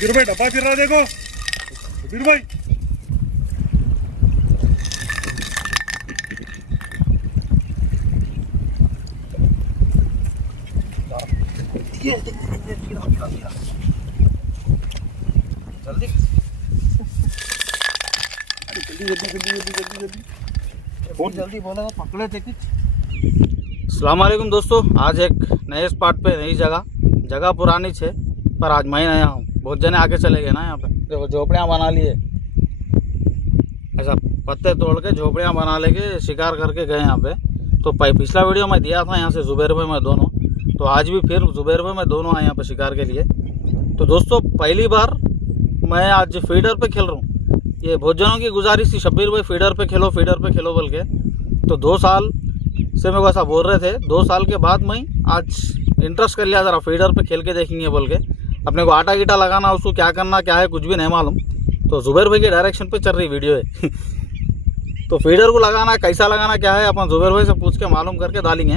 वीर भाई डब्बा फिर रहा देखो वीर भाई। जल्दी जल्दी बोला था पकड़े थे कुछ। अस्सलाम वालेकुम दोस्तों, आज एक नए स्पॉट पे नई जगह पुरानी है पर आज मैं नया हूँ। बहुत जने आके चले गए ना यहाँ पे। देखो झोपड़ियाँ बना लिए, ऐसा पत्ते तोड़ के झोपड़ियाँ बना लेके शिकार करके गए यहाँ पे। तो पिछला वीडियो में दिया था यहाँ से जुबैर भाई मैं दोनों, तो आज भी फिर जुबैर भाई मैं दोनों आए यहाँ पे शिकार के लिए। तो दोस्तों पहली बार मैं आज फीडर पे खेल रहा हूँ। ये बहुत जनों की गुजारिश थी, शब्बीर भाई फीडर पे खेलो बोल के। तो 2 साल से मेरे को ऐसा बोल रहे थे। 2 साल के बाद मैं आज इंटरेस्ट कर लिया, ज़रा फीडर पे खेल के देखेंगे बोल के। अपने को आटा गिटा लगाना, उसको क्या करना क्या है कुछ भी नहीं मालूम। तो जुबैर भाई के डायरेक्शन पे चल रही वीडियो है तो फीडर को लगाना कैसा लगाना क्या है अपन जुबैर भाई से पूछ के मालूम करके डालेंगे।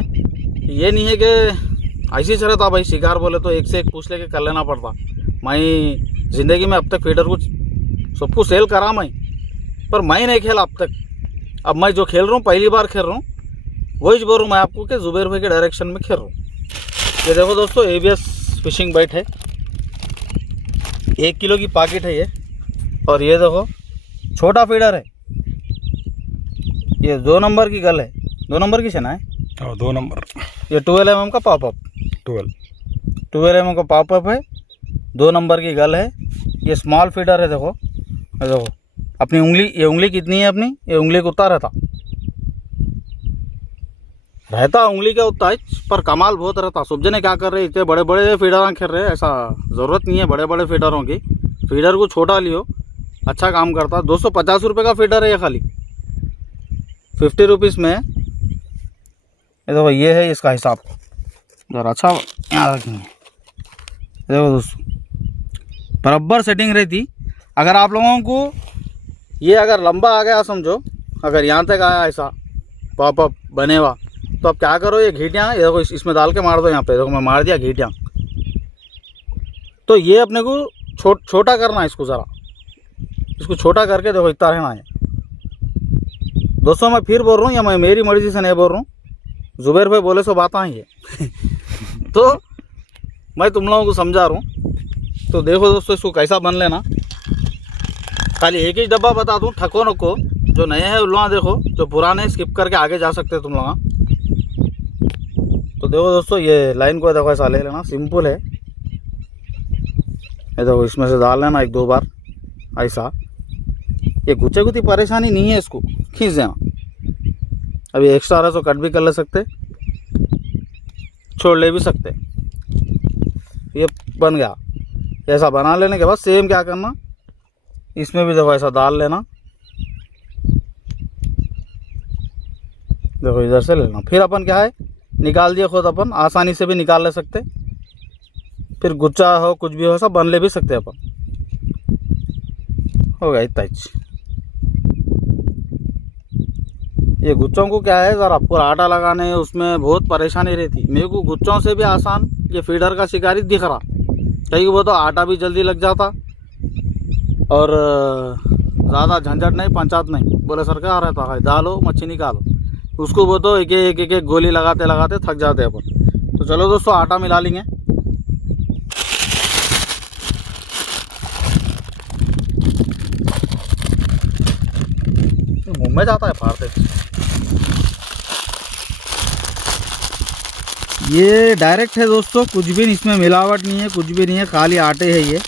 ये नहीं है कि ऐसे ही रहता भाई, शिकार बोले तो एक से एक पूछ लेके कर लेना पड़ता। मैं ज़िंदगी में अब तक फीडर को सबको सेल करा मैं, पर मैं नहीं खेला अब तक। अब मैं जो खेल रहा हूँ पहली बार खेल रहा हूँ, वही बोल रहा हूँ मैं आपको कि जुबैर भाई के डायरेक्शन में खेल रहा हूँ। ये देखो दोस्तों ABS फिशिंग बैट है, 1 किलो की पैकेट है ये। और ये देखो छोटा फीडर है, ये 2 नंबर की गल है। 2 नंबर की छना है। हाँ 2 नंबर। ये 12 mm का पॉपअप, 12 mm का पॉपअप है, 2 नंबर की गल है। ये स्मॉल फीडर है। देखो अपनी उंगली, ये उंगली कितनी है अपनी, ये उंगली को उतना रहता उंगली का उतना है, पर कमाल बहुत रहता। सब जने क्या कर रहे हैं, इतने बड़े बड़े फीडर खेल रहे हैं। ऐसा ज़रूरत नहीं है बड़े बड़े फीडरों की। फीडर को छोटा लियो, अच्छा काम करता। 250 रुपये का फीडर है ये, खाली 50 रुपीज़ में। ये देखो ये है इसका हिसाब, ज़रा अच्छा यहाँ रखेंगे। देखो दोस्तों बराबर सेटिंग रहती। अगर आप लोगों को ये अगर लंबा आ गया समझो, अगर यहाँ तक आया ऐसा पॉपअप बने हुआ, तो आप क्या करो, ये घीटियाँ ये देखो इसमें डाल के मार दो। यहाँ पे देखो मैं मार दिया घीटियाँ। तो ये अपने को छोटा करना है इसको, ज़रा इसको छोटा करके देखो इतना रहना है। दोस्तों मैं फिर बोल रहा हूँ, या मैं मेरी मर्जी से नहीं बोल रहा हूँ, जुबैर भाई बोले सो बात आई है तो मैं तुम लोगों को समझा रहा हूँ। तो देखो दोस्तों इसको कैसा बन लेना। खाली एक ही डब्बा बता दूँ, ठको नको। जो नए हैं उल्लुआ देखो, जो पुराने स्किप करके आगे जा सकते हैं तुम लोग। तो देखो दोस्तों ये लाइन को देखो ऐसा ले लेना, सिंपल है। ये देखो इसमें से डाल लेना 1-2 बार ऐसा। ये गुच्चे गुच्ची परेशानी नहीं है, इसको खींच देना। अभी एक्स्ट्रा रहा तो कट भी कर ले सकते, छोड़ ले भी सकते। ये बन गया। ऐसा बना लेने के बाद सेम क्या करना, इसमें भी देखो ऐसा डाल लेना। देखो इधर से लेना, फिर अपन क्या है निकाल दिया खुद, अपन आसानी से भी निकाल ले सकते। फिर गुच्चा हो कुछ भी हो सब बन ले भी सकते अपन। हो गया इतना ही। ये गुच्चों को क्या है, ज़रा पूरा आटा लगाने उसमें बहुत परेशानी रहती। मेरे को गुच्चों से भी आसान ये फीडर का शिकारी दिख रहा। कहीं वो तो आटा भी जल्दी लग जाता और ज़्यादा झंझट नहीं, पंचायत नहीं। बोले सरकार रहता है डालो मच्छी निकालो, उसको वो तो एक गोली लगाते लगाते थक जाते अपन। तो चलो दोस्तों आटा मिला लेंगे। मुँह में जाता है फाड़ते। ये डायरेक्ट है दोस्तों, कुछ भी नहीं इसमें मिलावट नहीं है, कुछ भी नहीं है, खाली आटे है ये।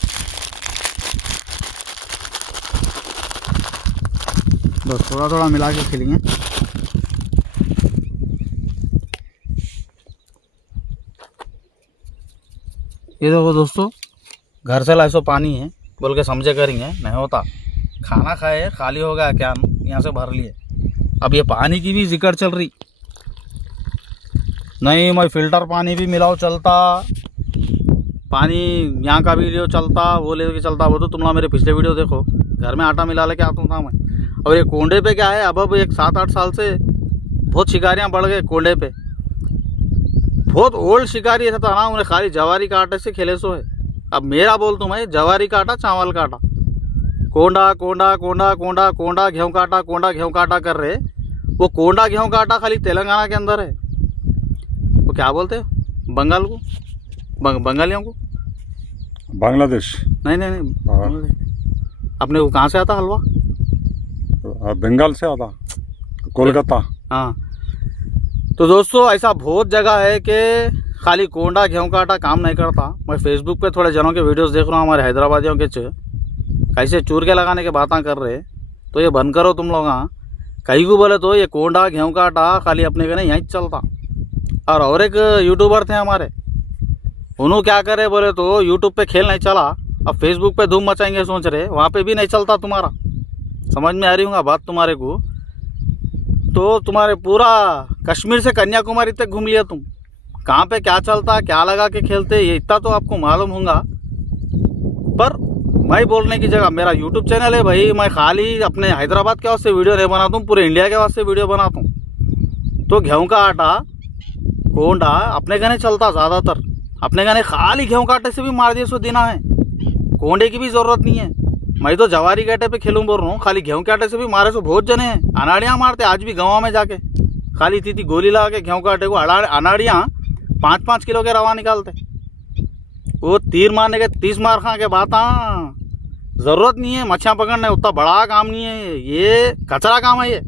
बस थोड़ा थोड़ा मिला के खेलेंगे। ये देखो दोस्तों घर से लाइसो पानी है बोल के समझे करेंगे, नहीं होता। खाना खाए खाली हो गया क्या, यहाँ से भर लिए। अब ये पानी की भी जिक्र चल रही नहीं, मैं फ़िल्टर पानी भी मिलाओ चलता, पानी यहाँ का भी लियो चलता, वो ले के चलता। वो तो तुम लोग मेरे पिछले वीडियो देखो, घर में आटा मिला लेके आता था मैं। और ये कोंडे पे क्या है, अब एक 7-8 साल से बहुत शिकारियाँ बढ़ गए कोंडे पे। बहुत ओल्ड शिकारी था ना, उन्हें खाली जवारी का आटे से खेले सो है। अब मेरा बोल तो मैं जवारी काटा चावल काटा, कोंडा कोंडा कोंडा कोंडा कोंडा गेहूँ काटा, कोंडा गेहूँ काटा कर रहे। वो कोंडा गेहूँ काटा खाली तेलंगाना के अंदर है। वो क्या बोलते हैं बंगाल को, बंगालियों को, बांग्लादेश। नहीं नहीं नहीं, अपने को कहाँ से आता हलवा? बंगाल से आता, कोलकाता। हाँ, तो दोस्तों ऐसा बहुत जगह है कि खाली कोंडा गेहूँ का आटा काम नहीं करता। मैं फेसबुक पे थोड़े जनों के वीडियोस देख रहा हूँ, हमारे हैदराबादियों के कैसे चूर के लगाने के बातें कर रहे। तो ये बंद करो तुम लोग। हाँ, कहीं को बोले तो ये कोंडा गेहूँ का आटा खाली अपने के नहीं यहीं चलता। और एक यूट्यूबर थे हमारे, उन्होंने क्या करे बोले तो यूट्यूब पे खेल नहीं चला, अब फेसबुक पे धूम मचाएंगे सोच रहे, वहाँ पे भी नहीं चलता तुम्हारा। समझ में आ रही होगा बात तुम्हारे को? तो तुम्हारे पूरा कश्मीर से कन्याकुमारी तक घूम लिया तुम, कहाँ पे क्या चलता, क्या लगा के खेलते, ये इतना तो आपको मालूम होगा। पर मैं बोलने की जगह, मेरा यूट्यूब चैनल है भाई, मैं खाली अपने हैदराबाद के वास्ते वीडियो नहीं बनाता हूँ, पूरे इंडिया के वास्ते वीडियो बनाता हूँ। तो गेहूँ का आटा कोंडा अपने का नहीं चलता ज़्यादातर, अपने का नहीं, खाली गेहूँ का आटे से भी मार दिए सो देना है, कोंडे की भी ज़रूरत नहीं है। मैं तो जवारी के आटे पे खेलूँ बोल रहा हूँ, खाली गेहूँ के आटे से भी मारे सो बहुत जने हैं। अनाड़ियाँ मारते आज भी गाँव में जाके, खाली इतनी गोली लगा के गेहूँ के आटे को अनाड़ियाँ 5-5 किलो के रवा निकालते। वो तीर मारने के 30 मार खा के बात। हाँ, ज़रूरत नहीं है मच्छियाँ पकड़ने, उतना बड़ा काम नहीं है ये, कचरा काम है ये।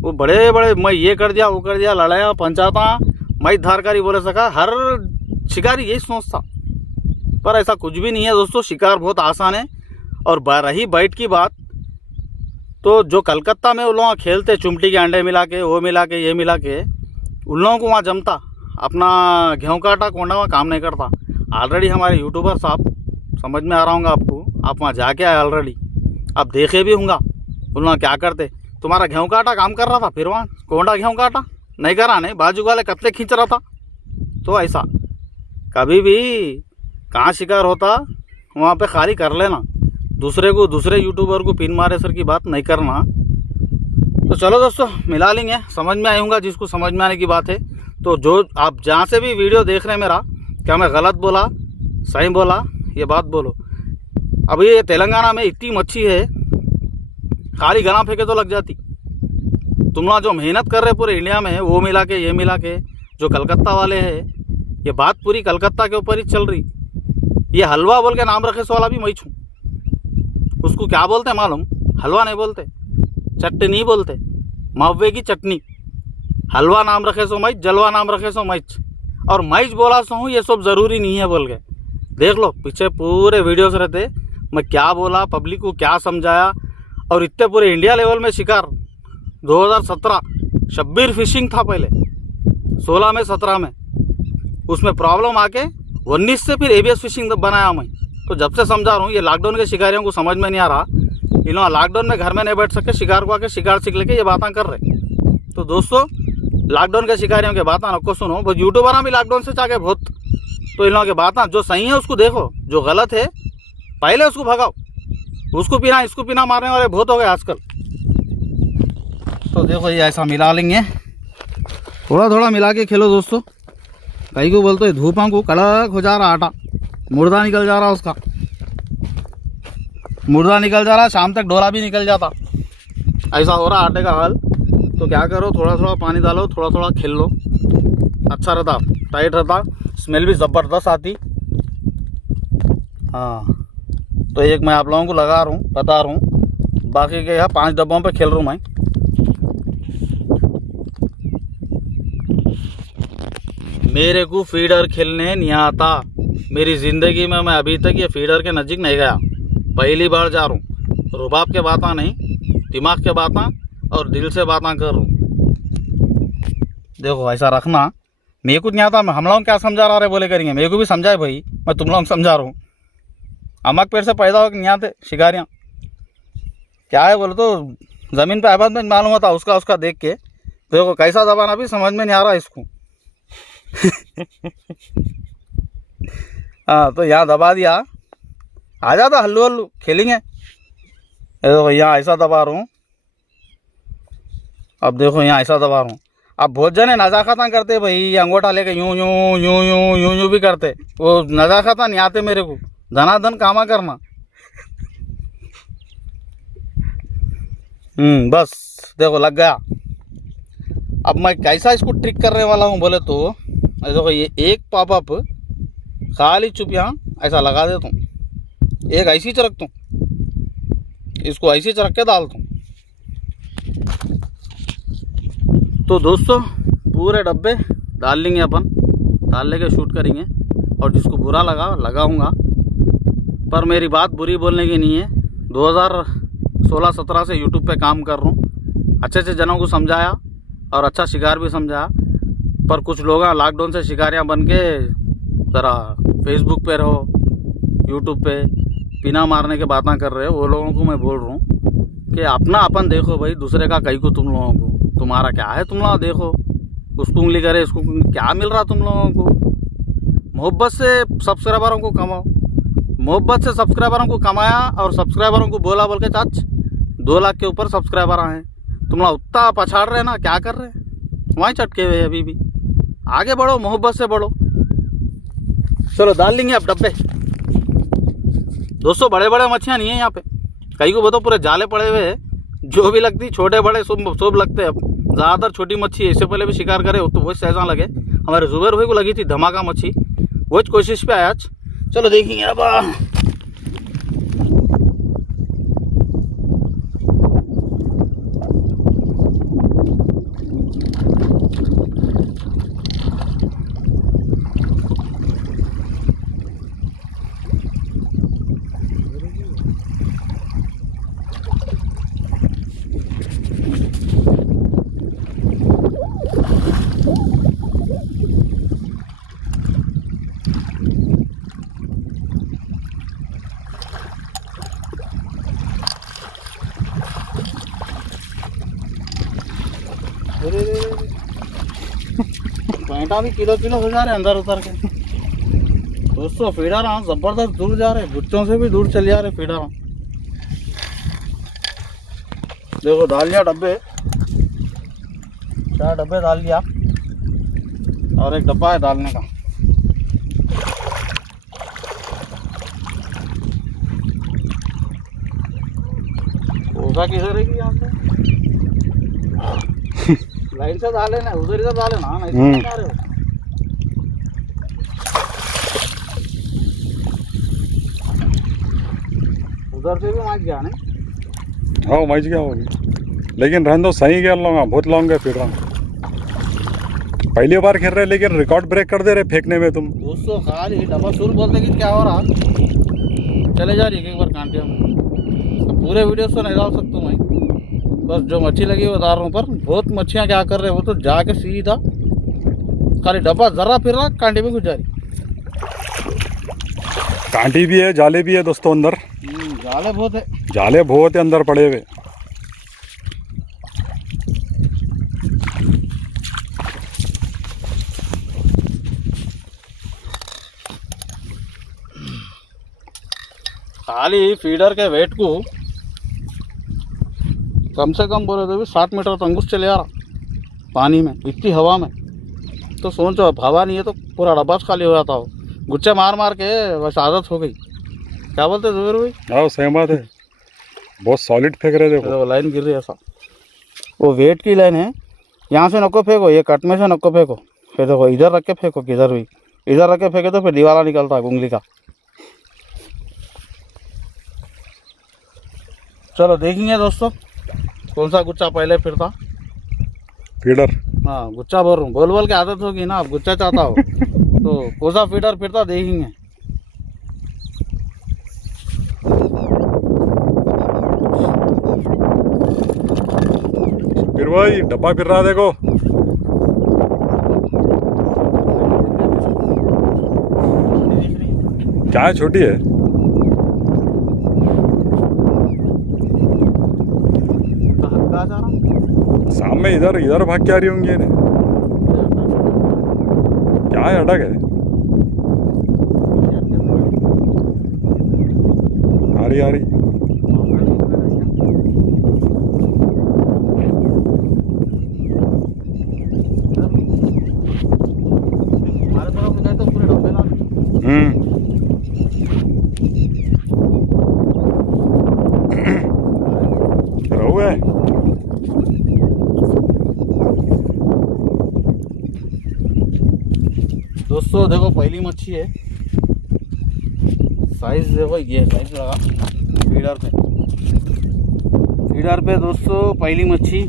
वो बड़े बड़े मैं ये कर दिया वो कर दिया, लड़ाया पंचायता, मैं धारकारी बोले सका, हर शिकारी यही सोचता। पर ऐसा कुछ भी नहीं है दोस्तों, शिकार बहुत आसान है। और रही बैठ की बात, तो जो कलकत्ता में उन लोग खेलते चिमटी के अंडे मिला के, वो मिला के, ये मिला के, उन लोगों को वहाँ जमता, अपना गेहूँ का आटा कोंडा वहाँ काम नहीं करता। ऑलरेडी हमारे यूट्यूबर साहब, समझ में आ रहा होगा आपको, आप वहाँ जाके आए ऑलरेडी, आप देखे भी होंगे उन लोग क्या करते। तुम्हारा गेहूँ का आटा काम कर रहा था, फिर वहाँ कोंडा गेहूँ का आटा नहीं करा, नहीं बाजू वाले कत्ते खींच रहा था। तो ऐसा कभी भी कहाँ शिकार होता वहाँ पे खाली कर लेना, दूसरे यूट्यूबर को पिन मारे सर की बात नहीं करना। तो चलो दोस्तों मिला लेंगे, समझ में आऊँगा जिसको समझ में आने की बात है। तो जो आप जहाँ से भी वीडियो देख रहे हैं मेरा, क्या मैं गलत बोला सही बोला ये बात बोलो। अभी ये तेलंगाना में इतनी मच्छी है, खाली गला फेंके तो लग जाती। तुम लोग जो मेहनत कर रहे पूरे इंडिया में, वो मिला के ये मिला के, जो कलकत्ता वाले हैं, ये बात पूरी कलकत्ता के ऊपर ही चल रही। ये हलवा बोल के नाम रखे सो वाला भी मैं छूँ, उसको क्या बोलते हैं मालूम? हलवा नहीं बोलते, चटनी बोलते, मव्वे की चटनी। हलवा नाम रखे सो मैच, जलवा नाम रखे सो मैच, और मैच बोला सो हूँ, ये सब ज़रूरी नहीं है बोल के। देख लो पीछे पूरे वीडियोस रहते, मैं क्या बोला, पब्लिक को क्या समझाया। और इतने पूरे इंडिया लेवल में शिकार 2017 शब्बीर फिशिंग था पहले, 16 में 17 में, उसमें प्रॉब्लम आके 19 से फिर एबीएस फिशिंग बनाया मैं। तो जब से समझा रहा हूँ, ये लॉकडाउन के शिकारियों को समझ में नहीं आ रहा, इन्होंने लॉकडाउन में घर में नहीं बैठ सके, शिकार को आके शिकार सीख लेके ये बातें कर रहे। तो दोस्तों लॉकडाउन के शिकारियों के बातें आपको सुनो, बहुत यूट्यूबर भी लॉकडाउन से जाके बहुत। तो इन लोगों के बातें जो सही है उसको देखो, जो गलत है पहले उसको भगाओ। उसको पीना इसको पीना मारने वाले बहुत हो गए आजकल। तो देखो ये ऐसा मिला लेंगे, थोड़ा थोड़ा मिला के खेलो दोस्तों। कहीं को बोलते धूपों को कड़क हो जा रहा आटा, मुर्दा निकल जा रहा उसका, मुर्दा निकल जा रहा, शाम तक डोला भी निकल जाता। ऐसा हो रहा आटे का हाल। तो क्या करो, थोड़ा थोड़ा पानी डालो, थोड़ा थोड़ा खेल लो, अच्छा रहता, टाइट रहता, स्मेल भी ज़बरदस्त आती। हाँ, तो एक मैं आप लोगों को लगा रहा हूँ, बता रहा हूँ, बाकी के यहाँ 5 डब्बों पे खेल रहा हूँ मैं। मेरे को फीडर खेलने नहीं आता, मेरी ज़िंदगी में मैं अभी तक ये फीडर के नज़दीक नहीं गया, पहली बार जा रहा हूँ। रुबाब के बातें नहीं, दिमाग के बातें और दिल से बातें कर रहा हूँ। देखो ऐसा रखना, मेरे को नहीं आता, मैं हम लोग क्या समझा रहा है बोले करेंगे, मेरे को भी समझाए भाई, मैं तुम लोग समझा रहा हूँ। अमक पेड़ से पैदा हो नहीं आते शिकारियाँ, क्या है बोले तो ज़मीन पे आबाद में मालूम होता उसका उसका देख के। देखो कैसा दबाना भी समझ में नहीं आ रहा इसको। हाँ, तो यहाँ दबा दिया, आ जाता हल्लू हल्लू खेलेंगे। देखो यहाँ ऐसा दबा रहा हूँ, अब देखो यहाँ ऐसा दबा रहा हूँ, अब बहुत जने नजाकता करते भाई, ये अंगूठा लेके यूं यूं यूं यूं यूं यूं भी करते, वो नजाकता नहीं आते मेरे को, धनाधन कामा करना। बस देखो लग गया। अब मैं कैसा इसको ट्रिक करने वाला हूँ बोले तो, देखो ये एक पॉपअप खाली चुप यहाँ ऐसा लगा देता हूँ, एक ऐसी च रखता हूँ, इसको ऐसी च रख के डालता हूँ। तो दोस्तों पूरे डब्बे डाल लेंगे अपन, डाल लेके शूट करेंगे, और जिसको बुरा लगा लगाऊंगा, पर मेरी बात बुरी बोलने की नहीं है। 2016-17 से यूट्यूब पे काम कर रहा हूँ, अच्छे से जनों को समझाया और अच्छा शिकार भी समझाया, पर कुछ लोग लॉकडाउन से शिकारियाँ बन के ज़रा फेसबुक पे रहो, यूट्यूब पे पीना मारने के बातें कर रहे हो, वो लोगों को मैं बोल रहा हूँ कि अपना अपन देखो भाई, दूसरे का कहीं को तुम लोगों को, तुम्हारा क्या है तुम लोग देखो, उसको उंगली करे, इसको क्या मिल रहा तुम लोगों को। मोहब्बत से सब्सक्राइबरों को कमाओ, मोहब्बत से सब्सक्राइबरों को कमाया और सब्सक्राइबरों को बोला बोल के चाच 2 लाख के ऊपर सब्सक्राइबर आए, तुम लोग उतना पछाड़ रहे ना, क्या कर रहे हैं वहीं चटके हुए अभी भी। आगे बढ़ो, मोहब्बत से बढ़ो। चलो डाल लेंगे अब डब्बे। दोस्तों बड़े बड़े मच्छियाँ नहीं है यहाँ पे, कहीं को बताओ पूरे जाले पड़े हुए हैं, जो भी लगती छोटे बड़े सब लगते हैं। अब ज़्यादातर छोटी मच्छी, इससे पहले भी शिकार करे तो वही सहजा लगे, हमारे जुबैर भाई को लगी थी धमाका मच्छी, वही कोशिश पे आया आज। चलो देखेंगे अब। पैंटा भी किलो किलो हो जा रहे अंदर उतर के। दोस्तों फीडर जबरदस्त दूर जा रहे, गुच्चों से भी दूर चल जा रहे फीडर। देखो डाल लिया डब्बे, 4 डब्बे डाल लिया और एक डब्बा है डालने का। ओसा किधर है कि यहाँ से लाइन से डाले ना, उधर इधर डाले ना, नहीं तो रहे हो। उधर से भी मांग गया नहीं। हाँ मच गया होगी, लेकिन रहने दो, सही खेल लूँगा, बहुत लॉन्ग है फिर। पहली बार खेल रहे लेकिन रिकॉर्ड ब्रेक कर दे रहे फेंकने में तुम। दोस्तों खाली डबल सुल बोलते कि क्या हो रहा, चले जा रही एक बार कांटे में। पूरे वीडियो से नहीं डाल सकता मैं, बस जो मच्छी लगी वो बता रहा हूँ। पर बहुत मच्छियाँ क्या कर रहे हैं, वो तो जाके सीधा खाली डब्बा जरा फिर रहा, कांटे में घुस जा रही। कांटी भी है, जाले भी है दोस्तों अंदर, जाले बहुत है, जाले बहुत है अंदर पड़े हुए। खाली फीडर के वेट को कम से कम बोले तो भी 60 मीटर तो अंगुश चले आ रहा पानी में, इतनी हवा में। तो सोचो अब हवा नहीं है तो पूरा डब्बा खाली हो जाता हो, गुच्चे मार मार के बस आदत हो गई। क्या बोलते जुबैर भाई? हाँ सहमत है, बहुत सॉलिड फेंक रहे। देखो लाइन गिर रही है ऐसा, वो वेट की लाइन है, यहाँ से नको फेंको, ये कट में से नको फेंको, फिर देखो इधर रख के फेंको, किधर भी इधर रख के फेंके तो फिर दीवाला निकलता है उंगली का। चलो देखेंगे दोस्तों कौन सा गुच्चा पहले फिरता। फीडर, हाँ गुच्चा बोल रहा हूँ, बोल बोल के आदत होगी ना, अब गुच्चा चाहता हो तो कौन सा फीडर फिरता देखेंगे। फिर भाई डब्बा फिर रहा देखो। क्या है, छोटी है, सामने इधर इधर भाग के आ रही होंगी ये। क्या है, अटक है, आ रही दोस्तों देखो पहली मच्छी है, साइज देखो ये साइज लगा फीडर पे दोस्तों पहली मच्छी।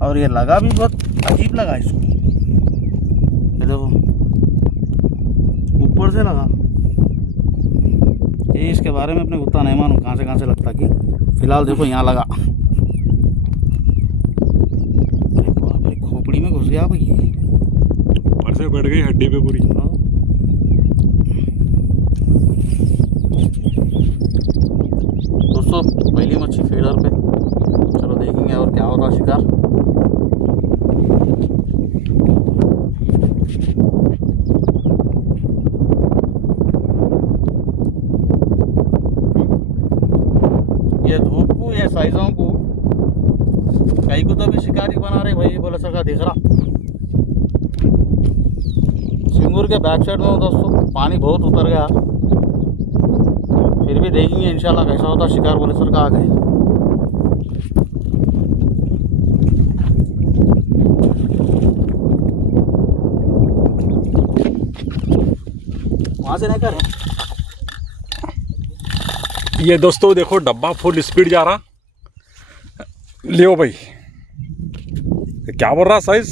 और ये लगा भी बहुत अजीब लगा इसको, ये देखो ऊपर से लगा। ये इसके बारे में अपने उतना नहीं मालूम कहाँ से लगता कि फिलहाल देखो यहाँ लगा। खोपड़ी में घुस गया भाई, ऊपर से बढ़ गई हड्डी पे पूरी। दोस्तों पहली मच्छी फीडर पे, चलो देखेंगे और क्या होता शिकार। ये धूप को ये साइजों को कई को तो भी शिकारी बना रहे भाई, बोले सका दिख रहा। सिंगूर के बैक साइड में हूँ दोस्तों, पानी बहुत उतर गया, फिर भी देखेंगे इंशाल्लाह कैसा होता शिकार। बोले सर का आ गए। वहां से नहीं करें। ये दोस्तों देखो डब्बा फुल स्पीड जा रहा। लियो भाई, क्या बोल रहा साइज?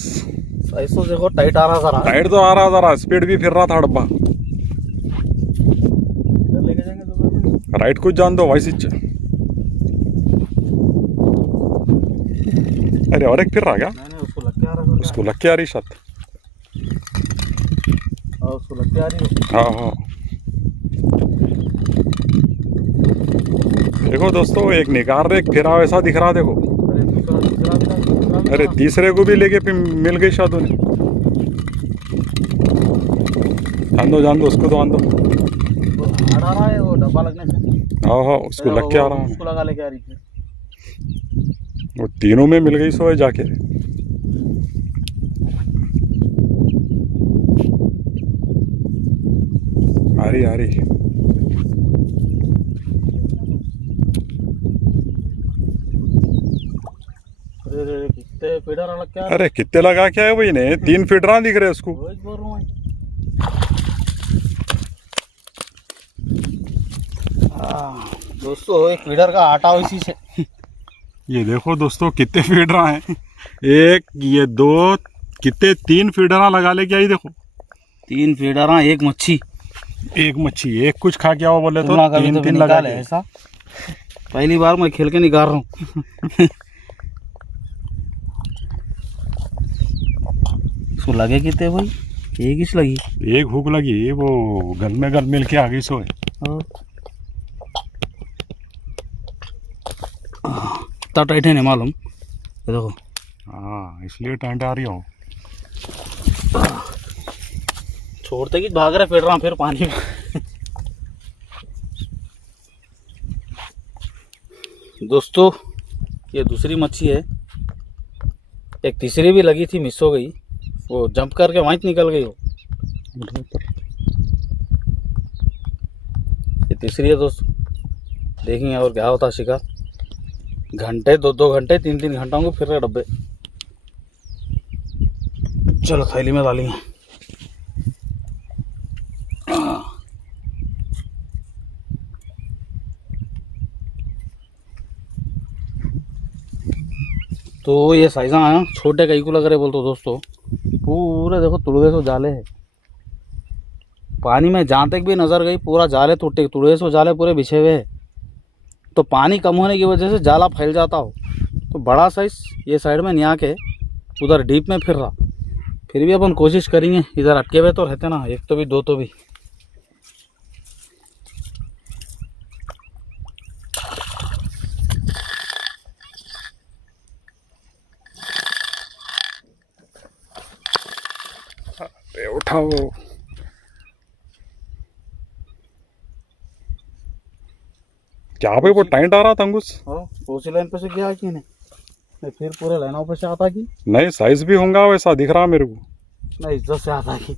साइज तो देखो टाइट आ रहा जरा, टाइट तो आ रहा जरा, स्पीड भी फिर रहा था डब्बा। इधर लेके जाएंगे तो राइट कुछ जान दो भाई सिच। अरे और एक फिर रहा क्या? नहीं उसको लग के आ रहा, उसको लग के आ रही शायद। और उसको लग के आ रही है। हाँ हाँ देखो दोस्तों, एक निकाल रहे एक फिरा वैसा दिख रहा देखो। अरे तीसरे को भी लेके फिर मिल गई शायद उन्हें। जान दो उसको तो आन दो। आ रहा है वो डब्बा लगने से। हाँ हाँ उसको लग के आ रहा है। उसको लगा लेके आ रही थी। वो तीनों में मिल गई सो है जाके। आ रही कितने फीडर अलग क्या? अरे कितने लगा क्या है वही ने 3 फीडर दिख रहे उसको। दोस्तों एक फीडर का आटा इसी से। ये देखो दोस्तों कितने फीडर हैं, एक ये दो कितने 3 फीडर लगा ले क्या। ये देखो 3 फीडर, एक मच्छी एक कुछ खा के आओ बोले तो 3 लगा ले। ऐसा पहली बार मैं खेल के निकाल रहा हूँ। इसको लगे कितने भाई? एक ही लगी, एक हुक लगी, वो गल में गल मिल के आ गई सो है। इतना टाइट है नहीं मालूम, ये देखो। हाँ इसलिए टाइट आ रही हो। छोड़ते कि भाग रहे फिर रहा फिर पानी में। दोस्तों ये दूसरी मच्छी है, एक तीसरी भी लगी थी, मिस हो गई, वो जंप करके वहीं निकल गई वो। ये तीसरी है दोस्तों, देखेंगे और क्या होता शिकार। घंटे 2-2 घंटे 3-3 घंटों को फिर रहे डब्बे। चलो थैली में डालेंगे। तो ये साइजा आया छोटे कई को लग रहे बोल तो दोस्तों, पूरे देखो तुड़े सो जाले है। पानी में जहाँ तक भी नजर गई पूरा जाले तुड़े सो जाले पूरे बिछे हुए है। तो पानी कम होने की वजह से जाला फैल जाता हो। तो बड़ा साइज ये साइड में नहीं आके उधर डीप में फिर रहा। फिर भी अपन कोशिश करेंगे, इधर अटके हुए तो रहते ना, एक तो भी दो तो भी। उठाओ क्या पे वो टाइट आ रहा था अंकुश। उसी लाइन पे से गया कि नहीं, फिर पूरे लाइनों पे से आता कि नहीं साइज भी होगा वैसा दिख रहा मेरे को। नहीं इज्जत से आता कि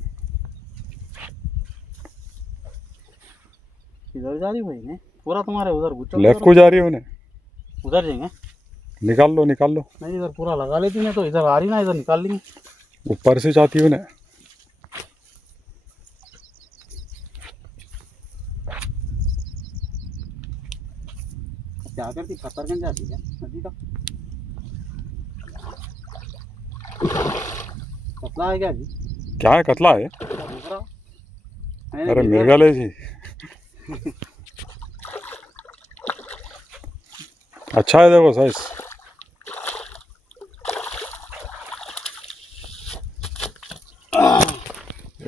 इधर जा रही भाई ने पूरा तुम्हारे उधर लेफ्ट को जा रही है उन्हें, उधर जाएंगे। निकाल लो नहीं इधर पूरा लगा लेती ना, तो इधर आ रही ना, इधर निकाल लेंगे। ऊपर से जाती है उन्हें। क्या करती, पत्थरगंज जाती क्या नदी तक? कतला है क्या जी? क्या है, कतला है? दूसरा अरे मृगल है जी। अच्छा है, देखो साइज।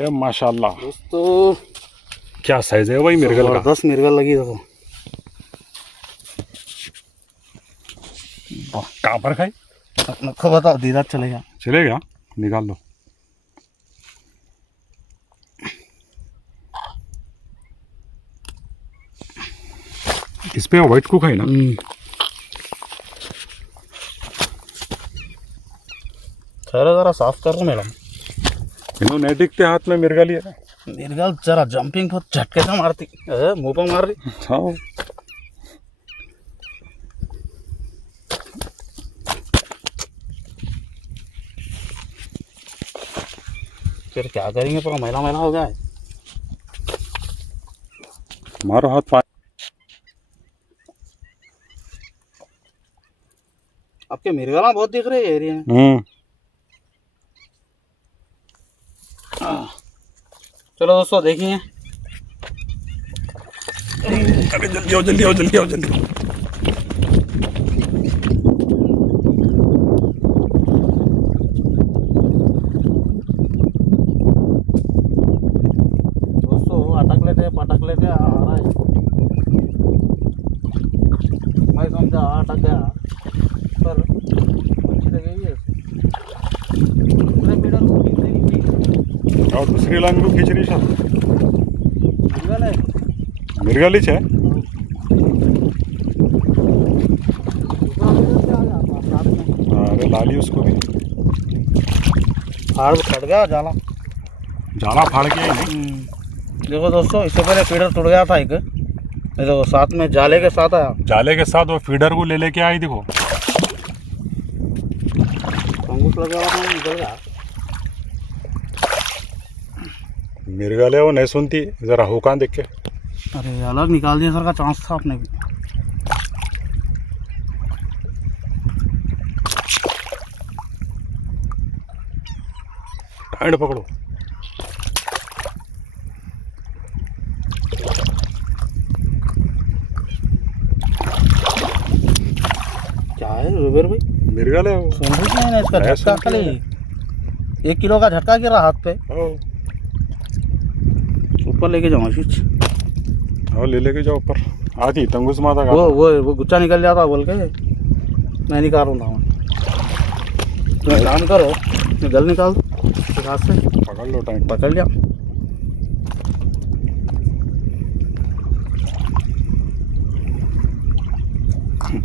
ये माशाल्लाह दोस्तों क्या साइज है भाई मृगल का। 10 मृगल लगी देखो। कहाँ पर खाई? नखो बताओ, धीरज चलेगा। चलेगा, निकाल लो। इस पे व्हाइट कुक है ना? खैर जरा साफ कर रहा मैडम। इन्होंने नहीं टिकते हाथ में मृगल ही है। मृगल जरा जंपिंग बहुत झटके से मारती, मुंह पर मार रही। हाँ फिर क्या करेंगे, पूरा मैला मैला हो गया है। मारो हाथ पाए। आपके मृगला बहुत दिख रहे हैं एरिया में। चलो दोस्तों देखिए। अरे जल्दी आओ, जल्दी आओ, जल्दी आओ, जल्दी। दोस्तों अटक लेते पटक लेते आ रहा है। मैं समझा अटक गया, पर अच्छी लगेगी दूसरे फीडर को खींच देगी। और दूसरी लाइन को खींच रही सर। मृगल है, मृगल ही है। अरे लाली उसको भी फाड़ फट गया जाला। जाला फाड़ के ही नहीं। देखो दोस्तों, इससे पहले फीडर टूट गया था एक, ये देखो साथ में जाले के साथ आया। जाले के साथ वो फीडर को ले लेके आई, देखो अंगूठ लगा हुआ था, निकल गया। मृगल है, वो नहीं सुनती। जरा हुकान देख के। अरे अलग निकाल दिया सर, का चांस था अपने भी। टाइट पकड़ो। क्या है रुबेर भाई? मृगल है वो। सुन रही है ना, इसका है, झटका सुन रही खाली 1 किलो का झटका गिरा हाथ पे। ऊपर लेके जाऊँ आशीष? और ले लेके जाओ ऊपर। आती तंगुस माता का वो गुच्चा निकल जाता बोल के मैं निकाल रहा हूँ। तो एक काम करो, जल निकाल दो हाथ से। पकड़ लो, टाइट पकड़ लिया।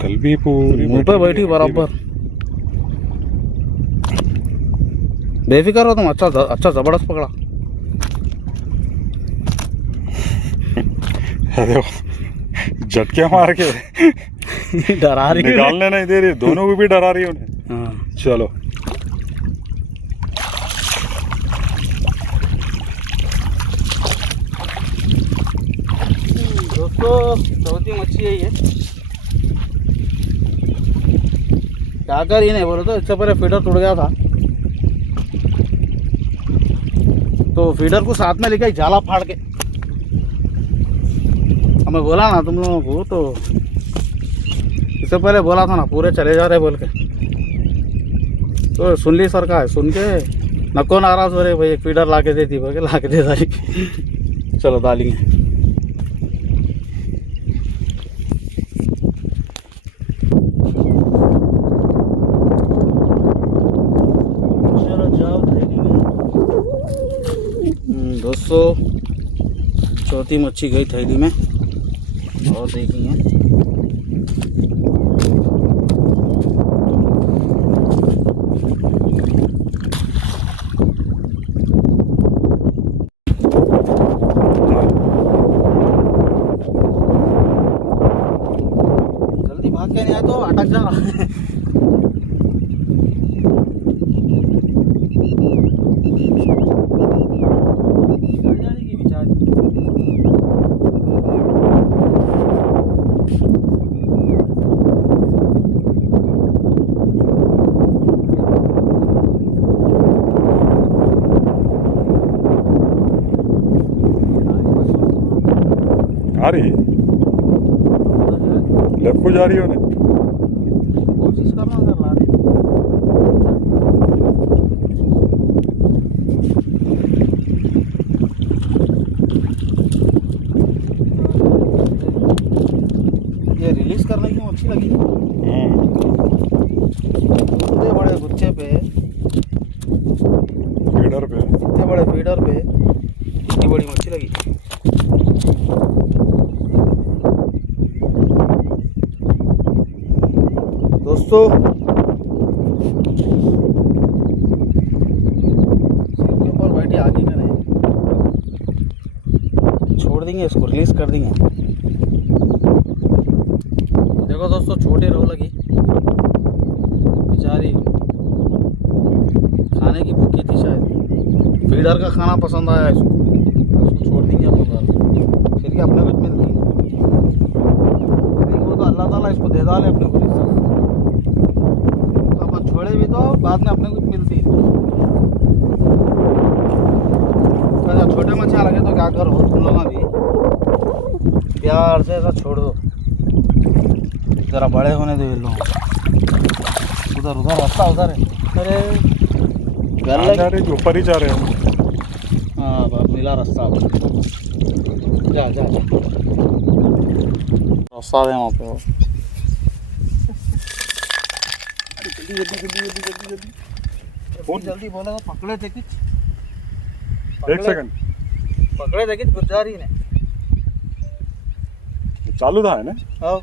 कल भी पूरी मुंह पे बैठी बराबर। बेफिक्र हो तुम, अच्छा जबरदस्त पकड़ा। देखो झटके मार के डरा रही है। निकालने नहीं दे रही, दोनों को भी डरा रही है उन्हें। हाँ। चलो दोस्तों चौथी मच्छी है ये। क्या कर ही नहीं बोलो तो, इससे पहले फीडर टूट गया था तो फीडर को साथ में लेके जाला फाड़ के हमें बोला ना तुम लोगों को, तो इससे पहले बोला था ना पूरे चले जा रहे बोल के, तो सुन ली सर का है। सुन के नको नाराज हो रहे भाई, एक फीडर ला के देती बोल के, ला के दे सारी। चलो डालेंगे। दोस्तों चौथी मच्छी गई थैली में, और देखिए जल्दी भाग के नहीं आया तो अटक जा रहा है। आ रही लेफ्ट को जा रही है कोशिश कर रहा हूँ ला रही ये रिलीज करने की अच्छी लगी इतने बड़े गुच्छे पे फीडर पे इतने बड़े फीडर पे इतनी बड़ी मच्छी लगी। दोस्तों सीट के ऊपर बैठी आगे में नहीं छोड़ देंगे इसको रिलीज कर देंगे। देखो दोस्तों छोटी रोह लगी बेचारी खाने की भूखी थी शायद फीडर का खाना पसंद आया इसको छोड़ देंगे अपन फिर क्या अपने कुछ मिलती है देखो तो अल्लाह ताला इसको दे डाले अपने को तो अपन छोड़े भी तो बाद में अपने कुछ मिलती है। तो छोटे मच्छियाँ लगे तो क्या करो तुम लोग भी प्यार से ऐसा छोड़ दो जरा बड़े होने दो इन लोग। उधर उधर रास्ता उधर है अरे जा रहे ऊपर ही जा रहे हैं। हाँ बाप मिला रास्ता जा जा जा रास्ता है वहाँ पे जल्दी जल्दी जल्दी जल्दी जल्दी जल्दी बहुत जल्दी बोला तो पकड़े थे कुछ एक सेकंड पकड़े थे कुछ गुजारी ने चालू था है ना हाँ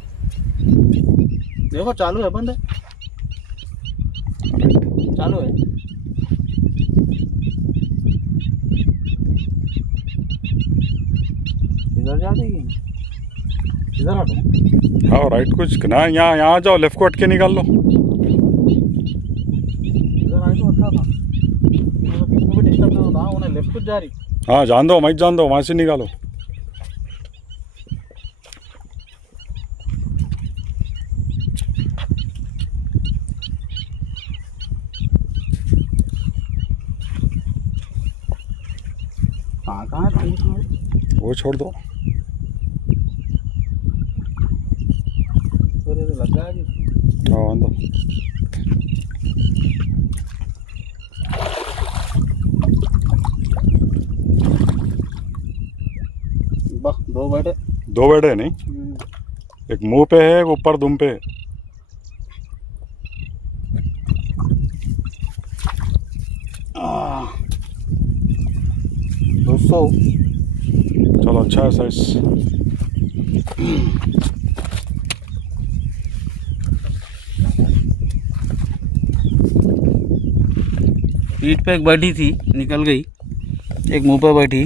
देखो चालू है बंद है चालू है इधर जा देगी इधर हटो हाँ राइट कुछ ना यहाँ यहाँ जाओ लेफ्ट को हट के निकाल लो इधर आए तो अच्छा था किसको भी डिस्टर्ब नहीं होता उन्हें लेफ्ट कुछ जा रही हाँ जान दो मत जान दो वहाँ से निकालो कहाँ है वो छोड़ दो लग गया जी हाँ दो बस दो बैठे नहीं एक मुंह पे है एक ऊपर दुम पे है। दोस्तों चलो अच्छा है साइज पीठ पे एक बैठी थी निकल गई एक मुंह पे बैठी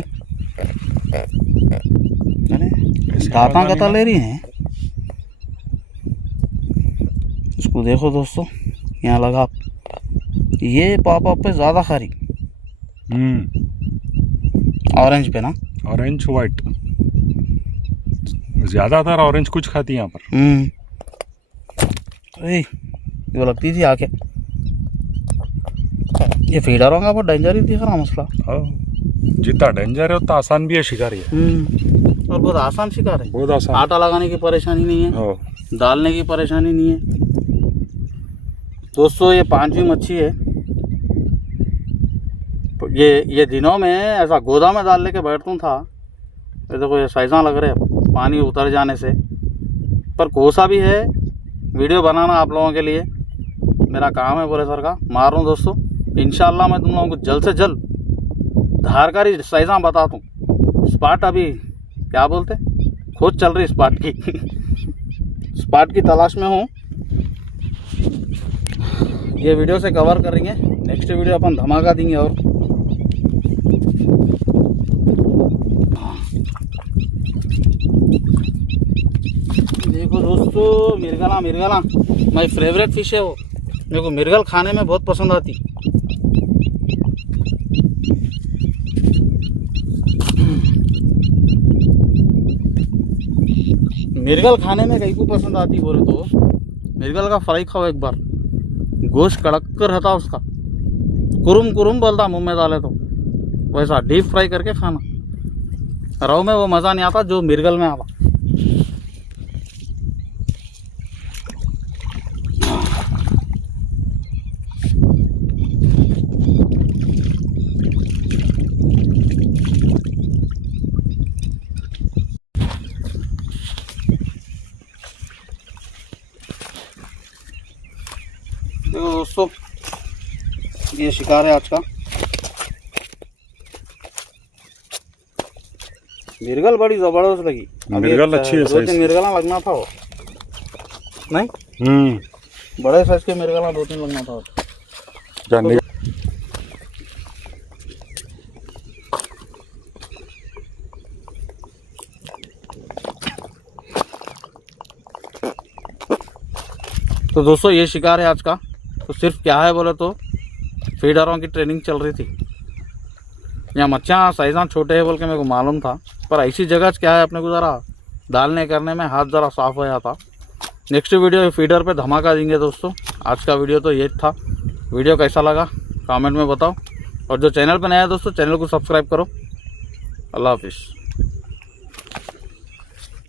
दांता कता ले रही हैं इसको देखो दोस्तों यहाँ लगा ये पापा पे ज़्यादा खा रही ऑरेंज पे ना ऑरेंज वाइट ज़्यादातर ऑरेंज कुछ खाती है यहाँ पर ये लगती थी आके ये फीडरों का बहुत डेंजर ही दिख रहा मसला। हाँ जितना डेंजर है उतना आसान भी है शिकारी है और बहुत आसान शिकार है बहुत आसान आटा लगाने की परेशानी नहीं है डालने की परेशानी नहीं है। दोस्तों ये 5वीं मच्छी है ये दिनों में ऐसा गोदा में डाल लेके बैठता था ये देखो ये साइज़ा लग रहे हैं पानी उतर जाने से पर कोसा भी है वीडियो बनाना आप लोगों के लिए मेरा काम है बोले सर का मार रहा हूँ दोस्तों इंशाल्लाह मैं तुम लोगों को जल्द से जल्द धारकारी साइज़ा बताता हूँ। स्पॉट अभी क्या बोलते खोज चल रही स्पॉट की स्पॉट की तलाश में हूँ ये वीडियो से कवर करेंगे नेक्स्ट वीडियो अपन धमाका देंगे। और देखो दोस्तों मिर्गला माय फेवरेट फिश है वो मेरे को मिर्गल खाने में बहुत पसंद आती। मिर्गल खाने में कहीं को पसंद आती बोले तो मिर्गल का फ्राई खाओ एक बार गोश्त कड़क कर रहता उसका कुरुम कुरुम बोलता मुंह में डाले तो वैसा डीप फ्राई करके खाना। रव में वो मज़ा नहीं आता जो मिर्गल में आता। दोस्तों ये शिकार है आज का। मिर्गल बड़ी जबरदस्त लगी। मिर्गल अच्छी है, दो तीन मिर्गला लगना था वो, नहीं बड़े साइज के मिर्गला 2-3 लगना था। तो दोस्तों ये शिकार है आज का। तो सिर्फ क्या है बोले तो फीडरों की ट्रेनिंग चल रही थी। यहाँ मच्छियाँ साइज़ां छोटे हैं बोल के मेरे को मालूम था, पर ऐसी जगह क्या है अपने को ज़रा डालने करने में हाथ ज़रा साफ हो जाता। नेक्स्ट वीडियो फीडर पे धमाका देंगे दोस्तों। आज का वीडियो तो ये था। वीडियो कैसा लगा कमेंट में बताओ, और जो चैनल पे नया है दोस्तों चैनल को सब्सक्राइब करो। अल्लाह हाफिज़।